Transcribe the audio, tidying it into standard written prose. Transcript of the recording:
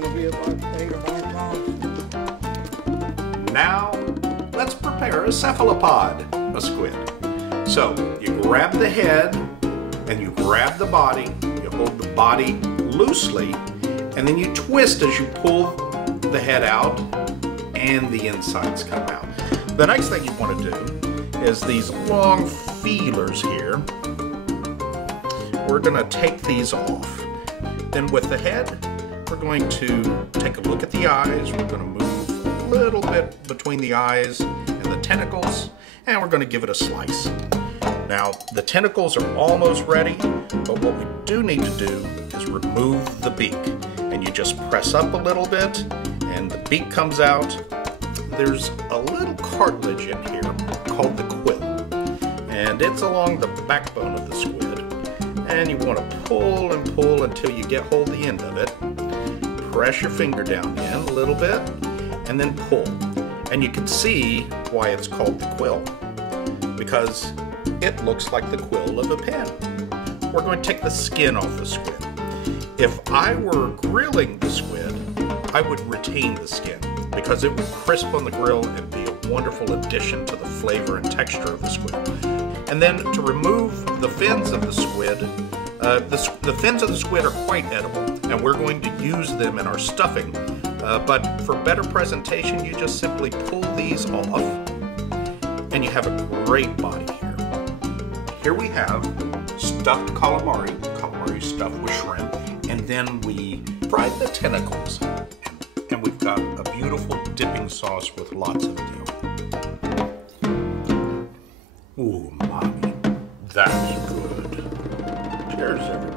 going to be about 8 or 9 pounds. Now, let's prepare a cephalopod, a squid. So, you grab the head and you grab the body. You hold the body loosely and then you twist as you pull the head out and the insides come out. The next thing you want to do is these long feelers here. We're going to take these off. Then with the head, we're going to take a look at the eyes. We're going to move a little bit between the eyes and the tentacles, and we're going to give it a slice. Now, the tentacles are almost ready, but what we do need to do is remove the beak. And you just press up a little bit, and the beak comes out. There's a little cartilage in here called the quill, and it's along the backbone of the squid. And you want to pull and pull until you get hold of the end of it. Press your finger down in a little bit, and then pull. And you can see why it's called the quill, because it looks like the quill of a pen. We're going to take the skin off the squid. If I were grilling the squid, I would retain the skin because it would crisp on the grill and be a wonderful addition to the flavor and texture of the squid. And then to remove the fins of the squid, the fins of the squid are quite edible, and we're going to use them in our stuffing. But for better presentation, you just simply pull these off, and you have a great body here. Here we have stuffed calamari stuffed with shrimp, and then we fried the tentacles, and we've got a beautiful dipping sauce with lots of dill. Ooh, mommy, that's good. Cheers, everybody.